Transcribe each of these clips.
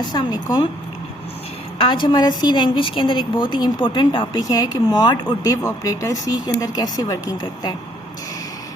अस्सलाम वालेकुम। आज हमारा सी लैंग्वेज के अंदर एक बहुत ही इम्पोर्टेंट टॉपिक है कि मॉड और डिव ऑपरेटर सी के अंदर कैसे वर्किंग करता है।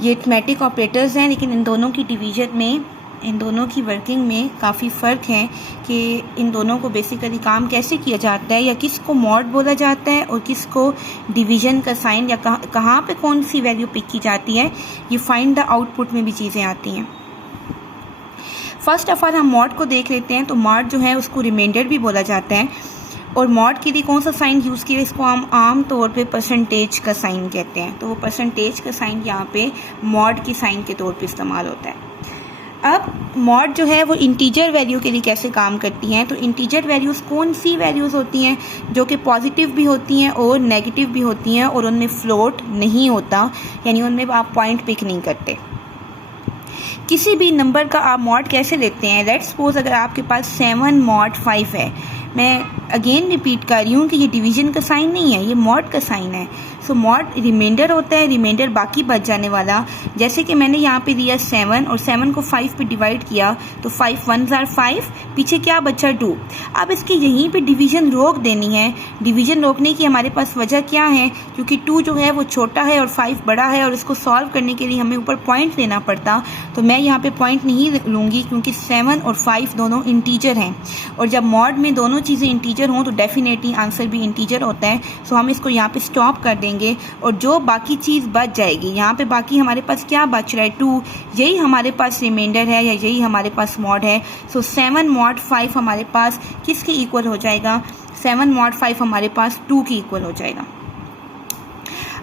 ये अरिथमेटिक ऑपरेटर्स हैं, लेकिन इन दोनों की डिवीजन में, इन दोनों की वर्किंग में काफ़ी फ़र्क है कि इन दोनों को बेसिकली काम कैसे किया जाता है, या किसको मॉड बोला जाता है और किसको डिवीजन का साइन, या कहाँ पे कौन सी वैल्यू पिक की जाती है। ये फाइंड द आउटपुट में भी चीज़ें आती हैं। फर्स्ट ऑफ ऑल हम मॉड को देख लेते हैं। तो मॉड जो है उसको रिमाइंडर भी बोला जाता है, और मॉड के लिए कौन सा साइन यूज़ किया, इसको हम आम तौर पे परसेंटेज का साइन कहते हैं। तो वो परसेंटेज का साइन यहाँ पे मॉड की साइन के तौर पे इस्तेमाल होता है। अब मॉड जो है वो इंटीजर वैल्यू के लिए कैसे काम करती हैं। तो इंटीजर वैल्यूज़ कौन सी वैल्यूज़ होती हैं जो कि पॉजिटिव भी होती हैं और नेगेटिव भी होती हैं, और उनमें फ्लोट नहीं होता, यानी उनमें आप पॉइंट पिक नहीं करते। किसी भी नंबर का आप मॉड कैसे लेते हैं। लेट्स सपोज अगर आपके पास 7 मॉड 5 है, मैं अगेन रिपीट कर रही हूँ कि ये डिवीजन का साइन नहीं है, ये मॉड का साइन है। सो मॉड रिमाइंडर होता है, रिमाइंडर बाकी बच जाने वाला। जैसे कि मैंने यहाँ पे दिया 7 और 7 को 5 पे डिवाइड किया, तो 5 1s are 5, पीछे क्या बचा 2। अब इसकी यहीं पे डिवीजन रोक देनी है। डिवीजन रोकने की हमारे पास वजह क्या है, क्योंकि 2 जो है वो छोटा है और 5 बड़ा है, और इसको सॉल्व करने के लिए हमें ऊपर पॉइंट लेना पड़ता। तो मैं यहाँ पे पॉइंट नहीं लूँगी, क्योंकि 7 और 5 दोनों इंटीजर हैं, और जब मॉड में दोनों चीज़ें इंटीजर हों तो डेफिनेटली आंसर भी इंटीजर होता है। सो हम इसको यहाँ पे स्टॉप कर देंगे, और जो बाकी चीज़ बच जाएगी, यहाँ पे बाकी हमारे पास क्या बच रहा है 2, यही हमारे पास रिमाइंडर है, या यही हमारे पास मॉड है। सो 7 मॉड 5 हमारे पास किसके इक्वल हो जाएगा, 7 मॉड 5 हमारे पास 2 के इक्वल हो जाएगा।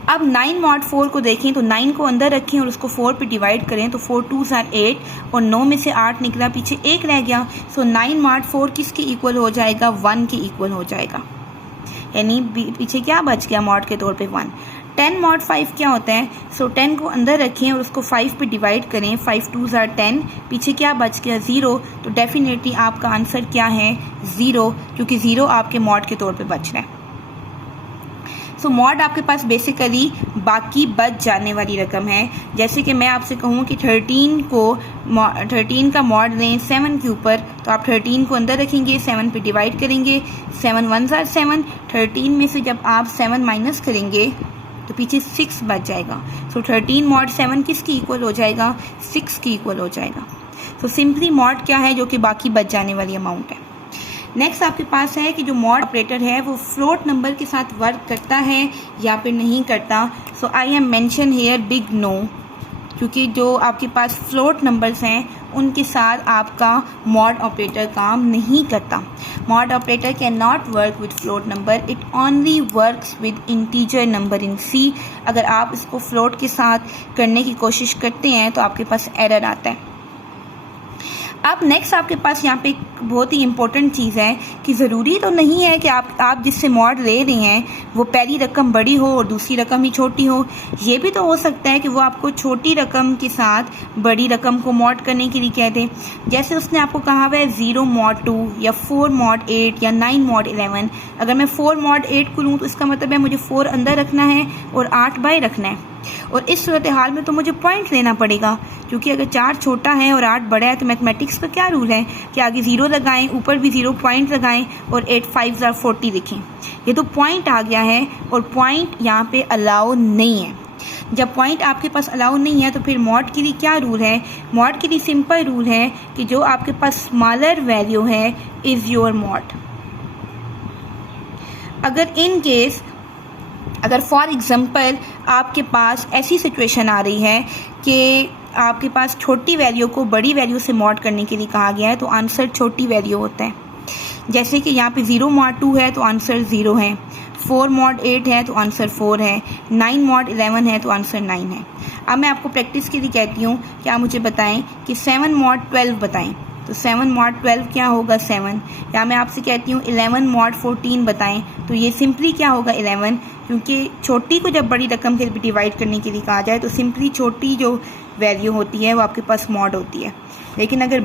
अब 9 मॉड 4 को देखें, तो 9 को अंदर रखें और उसको 4 पे डिवाइड करें, तो 4 2s are 8, और 9 में से 8 निकला, पीछे 1 रह गया। सो 9 मॉड 4 किसके इक्वल हो जाएगा, 1 के इक्वल हो जाएगा, यानी पीछे क्या बच गया मॉड के तौर पे 1। 10 मॉड 5 क्या होता है। सो 10 को अंदर रखें और उसको 5 पे डिवाइड करें, 5 2s are 10, पीछे क्या बच गया 0। तो डेफिनेटली आपका आंसर क्या है 0, क्योंकि 0 आपके मॉड के तौर पे बच रहा है। सो मॉड आपके पास बेसिकली बाकी बच जाने वाली रकम है। जैसे कि मैं आपसे कहूँ कि 13 का मॉड लें 7 के ऊपर, तो आप 13 को अंदर रखेंगे, 7 पे डिवाइड करेंगे, 7 1s are 7, 13 में से जब आप 7 माइनस करेंगे तो पीछे 6 बच जाएगा। सो 13 मॉड 7 किसकी इक्वल हो जाएगा, 6 की इक्वल हो जाएगा। सो सिंपली मॉड क्या है, जो कि बाकी बच जाने वाली अमाउंट है। नेक्स्ट आपके पास है कि जो मॉड ऑपरेटर है वो फ्लोट नंबर के साथ वर्क करता है या फिर नहीं करता। So I am mention here big no, क्योंकि जो आपके पास फ्लोट नंबर्स हैं उनके साथ आपका मॉड ऑपरेटर काम नहीं करता। Mod operator can not work with float number, it only works with integer number in C. अगर आप इसको फ्लोट के साथ करने की कोशिश करते हैं तो आपके पास एरर आता है। अब नेक्स्ट आपके पास यहाँ पे एक बहुत ही इंपॉर्टेंट चीज़ है कि ज़रूरी तो नहीं है कि आप जिससे मॉड ले रहे हैं वो पहली रकम बड़ी हो और दूसरी रकम ही छोटी हो। ये भी तो हो सकता है कि वो आपको छोटी रकम के साथ बड़ी रकम को मॉड करने के लिए कह दें। जैसे उसने आपको कहा हुआ है 0 मॉड 2 या 4 मॉड 8 या 9 मॉड 11। अगर मैं 4 मॉड 8 को लूँ तो इसका मतलब है मुझे 4 अंदर रखना है और 8 बाय रखना है, और इस सूरत हाल में तो मुझे पॉइंट लेना पड़ेगा, क्योंकि अगर 4 छोटा है और 8 बड़ा है तो मैथमेटिक्स का क्या रूल है कि आगे 0 लगाएं, ऊपर भी 0 पॉइंट लगाएं, और 8 5s are 40 लिखें। ये तो पॉइंट आ गया है, और पॉइंट यहाँ पे अलाउ नहीं है। जब पॉइंट आपके पास अलाउ नहीं है तो फिर मॉड के लिए क्या रूल है। मॉड के लिए सिंपल रूल है कि जो आपके पास स्मॉलर वैल्यू है इज़ योर मॉड। अगर फॉर एग्जांपल आपके पास ऐसी सिचुएशन आ रही है कि आपके पास छोटी वैल्यू को बड़ी वैल्यू से मॉड करने के लिए कहा गया है, तो आंसर छोटी वैल्यू होता है। जैसे कि यहाँ पे 0 मॉड 2 है तो आंसर 0 है, 4 मॉड 8 है तो आंसर 4 है, 9 मॉड 11 है तो आंसर 9 है। अब मैं आपको प्रैक्टिस के लिए कहती हूँ कि आप मुझे बताएं कि 7 मॉड 12 बताएं, तो 7 मॉड 12 क्या होगा 7। या मैं आपसे कहती हूँ 11 मॉड 14 बताएं, तो ये सिंपली क्या होगा 11, क्योंकि छोटी को जब बड़ी रकम के डिवाइड करने के लिए कहा जाए तो सिंपली छोटी जो वैल्यू होती है वो आपके पास मॉड होती है। लेकिन अगर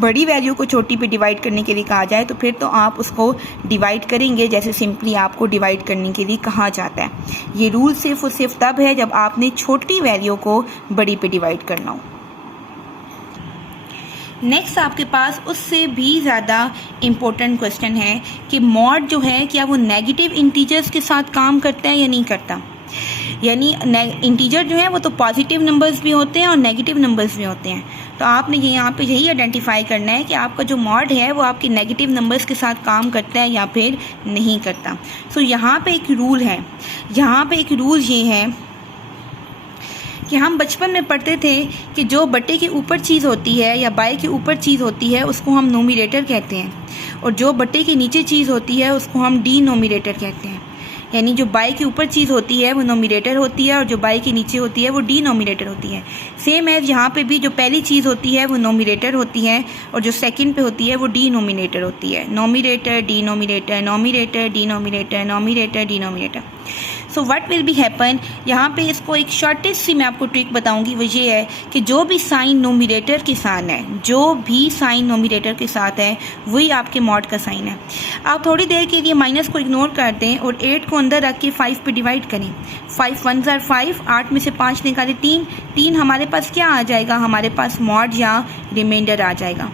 बड़ी वैल्यू को छोटी पे डिवाइड करने के लिए कहा जाए तो फिर तो आप उसको डिवाइड करेंगे जैसे सिंपली आपको डिवाइड करने के लिए कहा जाता है। ये रूल सिर्फ और सिर्फ तब है जब आपने छोटी वैल्यू को बड़ी पे डिवाइड करना हो। नेक्स्ट आपके पास उससे भी ज़्यादा इम्पोर्टेंट क्वेश्चन है कि मॉड जो है क्या वो नेगेटिव इंटीजर्स के साथ काम करता है या नहीं करता। यानी इंटीजर जो है वो तो पॉजिटिव नंबर्स भी होते हैं और नेगेटिव नंबर्स भी होते हैं। तो आपने यहाँ पे यही आइडेंटिफाई करना है कि आपका जो मॉड है वो आपके नेगेटिव नंबर्स के साथ काम करता है या फिर नहीं करता। सो यहाँ पे एक रूल है, यहाँ पे एक रूल ये है कि हम बचपन में पढ़ते थे कि जो बटे के ऊपर चीज़ होती है या बाय के ऊपर चीज़ होती है उसको हम नोमिनेटर कहते हैं, और जो बटे के नीचे चीज़ होती है उसको हम डिनोमिनेटर कहते हैं। यानी जो बाय के ऊपर चीज़ होती है वो नोमिनेटर होती है और जो बाय के नीचे होती है वो डिनोमिनेटर होती है। सेम एज यहाँ पे भी जो पहली चीज़ होती है वो नोमिनेटर होती है और जो सेकंड पे होती है वो डिनोमिनेटर होती है। Nominator denominator, nominator denominator, nominator denominator. So what will be happen, यहाँ पे इसको एक शॉर्टेस्ट सी मैं आपको ट्रिक बताऊंगी, वो ये है कि जो भी साइन नोमिनेटर के साथ है, जो भी साइन नोमिनेटर के साथ है वही आपके मॉड का साइन है। आप थोड़ी देर के लिए माइनस को इग्नोर कर दें और 8 को अंदर रख के 5 पे डिवाइड करें। 5 1 are 5, 8 में से 5 निकाले 3 हमारे पास क्या आ जाएगा, हमारे पास मॉड या रिमाइंडर आ जाएगा।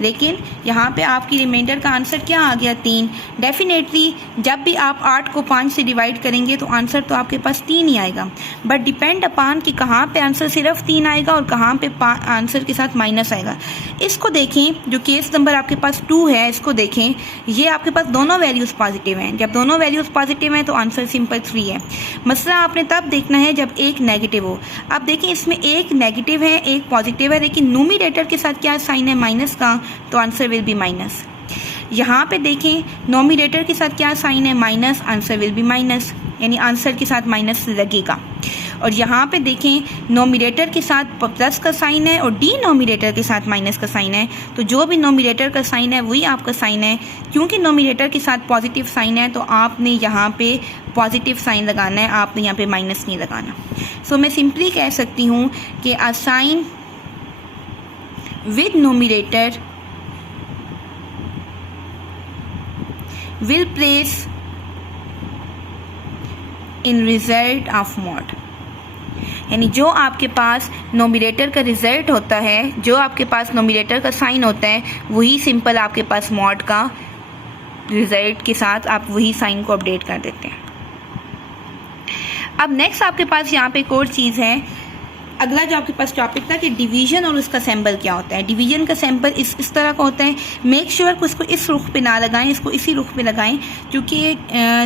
लेकिन यहाँ पे आपकी रिमाइंडर का आंसर क्या आ गया, 3। डेफिनेटली जब भी आप 8 को 5 से डिवाइड करेंगे तो आंसर तो आपके पास 3 ही आएगा, बट डिपेंड अपान कि कहाँ पे आंसर सिर्फ 3 आएगा और कहाँ पे आंसर के साथ माइनस आएगा। इसको देखें, जो केस नंबर आपके पास 2 है इसको देखें, ये आपके पास दोनों वैल्यूज़ पॉजिटिव हैं। जब दोनों वैल्यूज़ पॉजिटिव हैं तो आंसर सिंपल 3 है। मसला आपने तब देखना है जब एक नेगेटिव हो। अब देखें इसमें एक नेगेटिव है एक पॉजिटिव है, लेकिन न्यूमरेटर के साथ क्या साइन है, माइनस का, तो आंसर विल बी माइनस। यहाँ पे देखें नोमिनेटर के साथ क्या साइन है, minus, answer will be minus, यानी आंसर के साथ माइनस लगेगा। और यहाँ पे देखें नोमिनेटर के साथ प्लस का साइन है और डिनोमिनेटर के साथ माइनस का साइन है, तो जो भी नोमिनेटर का साइन है वही आपका साइन है। क्योंकि नोमिनेटर के साथ पॉजिटिव साइन है तो आपने यहाँ पे पॉजिटिव साइन लगाना है, आपने यहाँ पे माइनस नहीं लगाना। सो मैं सिंपली कह सकती हूँ कि a sign with nominator will place in result of mod। यानी जो आपके पास नोमिनेटर का रिजल्ट होता है, जो आपके पास नोमिनेटर का साइन होता है, वही सिंपल आपके पास मॉड का रिजल्ट के साथ आप वही साइन को अपडेट कर देते हैं। अब नेक्स्ट आपके पास यहाँ पे एक और चीज़ है, अगला जो आपके पास टॉपिक था कि डिवीजन और उसका सैम्पल क्या होता है। डिवीजन का सैम्पल इस तरह का होता है। मेक श्योर कि उसको इस रुख पे ना लगाएं, इसको इसी रुख पे लगाएं, क्योंकि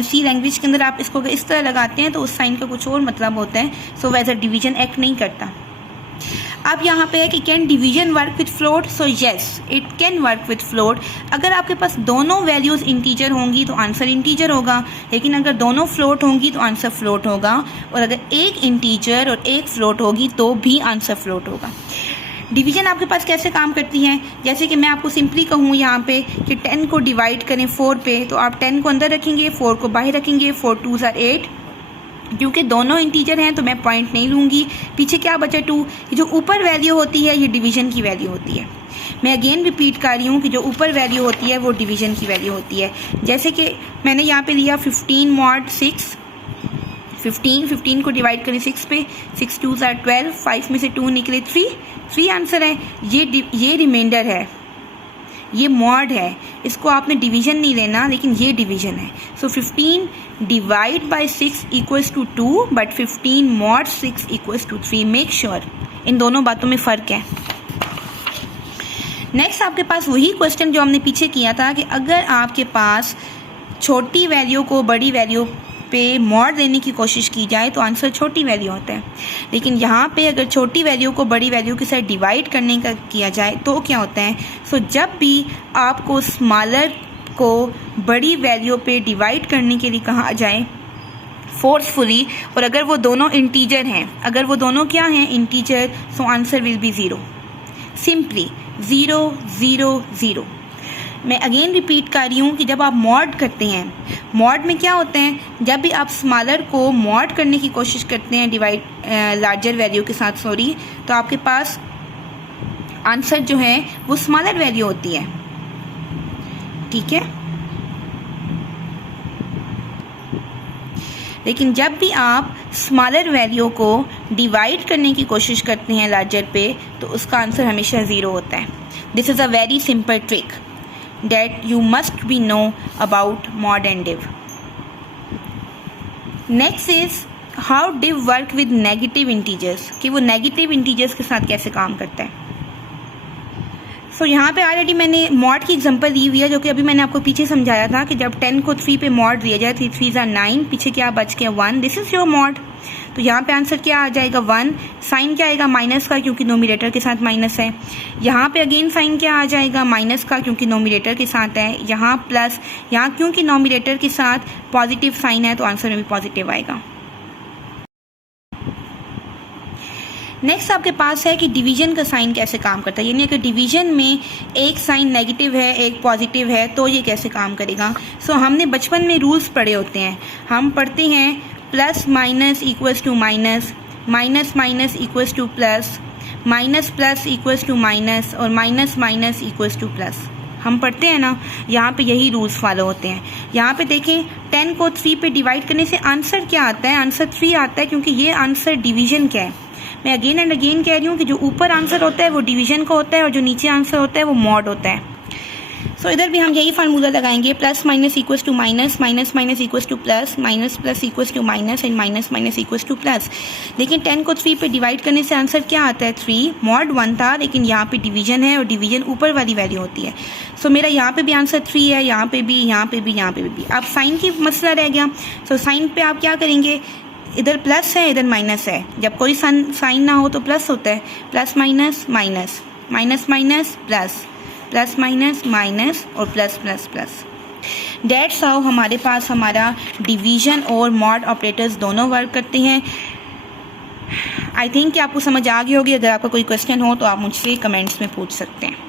सी लैंग्वेज के अंदर आप इसको इस तरह लगाते हैं तो उस साइन का कुछ और मतलब होता है। सो वैसा डिवीजन एक्ट नहीं करता। अब यहाँ पे है कि can division work with float, so yes it can work with float. अगर आपके पास दोनों वैल्यूज़ इंटीजर होंगी तो आंसर इंटीजर होगा, लेकिन अगर दोनों फ्लोट होंगी तो आंसर फ्लोट होगा, और अगर एक इंटीजर और एक फ्लोट होगी तो भी आंसर फ्लोट होगा। डिवीजन आपके पास कैसे काम करती है, जैसे कि मैं आपको सिंपली कहूँ यहाँ पे कि 10 को डिवाइड करें 4 पे, तो आप 10 को अंदर रखेंगे, 4 को बाहर रखेंगे, 4 2s are 8। क्योंकि दोनों इंटीजर हैं तो मैं पॉइंट नहीं लूँगी, पीछे क्या बचा 2। जो ऊपर वैल्यू होती है ये डिवीजन की वैल्यू होती है। मैं अगेन रिपीट कर रही हूँ कि जो ऊपर वैल्यू होती है वो डिवीजन की वैल्यू होती है। जैसे कि मैंने यहाँ पे लिया 15 mod 6, 15 को डिवाइड करें 6 पे, 6 2s are 12, 5 में से 2 निकले 3 आंसर है। ये रिमाइंडर है, ये मॉड है, इसको आपने डिवीजन नहीं लेना, लेकिन ये डिवीजन है। So 15 divide by 6 equals to 2, but 15 mod 6 equals to 3। Make sure इन दोनों बातों में फ़र्क है। नेक्स्ट आपके पास वही क्वेश्चन जो हमने पीछे किया था कि अगर आपके पास छोटी वैल्यू को बड़ी वैल्यू पे मॉड देने की कोशिश की जाए तो आंसर छोटी वैल्यू होता है, लेकिन यहाँ पे अगर छोटी वैल्यू को बड़ी वैल्यू के साथ डिवाइड करने का किया जाए तो क्या होता है। सो जब भी आपको स्मॉलर को बड़ी वैल्यू पे डिवाइड करने के लिए कहा जाए फोर्सफुली, और अगर वो दोनों इंटीजर हैं, अगर वो दोनों क्या हैं, integer, so answer will be 0। Simply 0 0 0। मैं अगेन रिपीट कर रही हूँ कि जब आप मॉड करते हैं, मॉड में क्या होता है, जब भी आप स्मॉलर को मॉड करने की कोशिश करते हैं डिवाइड लार्जर वैल्यू के साथ, तो आपके पास आंसर जो है वो स्मॉलर वैल्यू होती है। ठीक है, लेकिन जब भी आप स्मॉलर वैल्यू को डिवाइड करने की कोशिश करते हैं लार्जर पे तो उसका आंसर हमेशा 0 होता है। This is a very simple trick that you must be know about mod and div. Next is how div work with negative integers, कि वो negative integers के साथ कैसे काम करता है. So यहाँ पे ऑलरेडी मैंने मॉड की एग्जांपल दी हुई है, जो कि अभी मैंने आपको पीछे समझाया था कि जब 10 को 3 पे मॉड दिया जाए, 3 3s are 9, पीछे क्या बच गया 1, दिस इज योर मॉड. तो यहाँ पे आंसर क्या आ जाएगा 1. साइन क्या आएगा माइनस का, क्योंकि नोमिनेटर के साथ माइनस है. यहाँ पे अगेन साइन क्या आ जाएगा माइनस का, क्योंकि नोमिनेटर के साथ है. यहाँ प्लस, यहाँ क्योंकि नोमिनेटर के साथ पॉजिटिव साइन है तो आंसर में भी पॉजिटिव आएगा. नेक्स्ट आपके पास है कि डिवीजन का साइन कैसे काम करता है, यानी अगर डिवीजन में एक साइन नेगेटिव है एक पॉजिटिव है तो ये कैसे काम करेगा. सो हमने बचपन में रूल्स पढ़े होते हैं. हम पढ़ते हैं plus minus equals to minus, minus minus equals to plus, minus plus equals to minus और minus minus equals to plus. हम पढ़ते हैं ना, यहाँ पे यही रूल्स फॉलो होते हैं. यहाँ पे देखें 10 को 3 पे डिवाइड करने से आंसर क्या आता है, आंसर 3 आता है, क्योंकि ये आंसर डिवीजन क्या है. मैं अगेन एंड अगेन कह रही हूँ कि जो ऊपर आंसर होता है वो डिवीजन का होता है और जो नीचे आंसर होता है वो मॉड होता है. सो इधर भी हम यही फार्मूला लगाएंगे, plus minus equals to minus, minus minus equals to plus, minus plus equals to minus and minus minus equals to plus. लेकिन 10 को 3 पे डिवाइड करने से आंसर क्या आता है 3. मॉड 1 था, लेकिन यहाँ पे डिवीजन है और डिवीजन ऊपर वाली वैल्यू होती है. सो मेरा यहाँ पे भी आंसर 3 है, यहाँ पे भी, यहाँ पे भी, यहाँ पे भी. अब साइन की मसला रह गया. सो साइन पे आप क्या करेंगे, इधर प्लस है इधर माइनस है. जब कोई साइन ना हो तो प्लस होता है. Plus minus minus, minus minus plus, plus minus minus और plus plus plus. That's how हमारे पास हमारा डिवीजन और मॉड ऑपरेटर्स दोनों वर्क करते हैं. आई थिंक कि आपको समझ आ गई होगी. अगर आपका कोई क्वेश्चन हो तो आप मुझसे कमेंट्स में पूछ सकते हैं.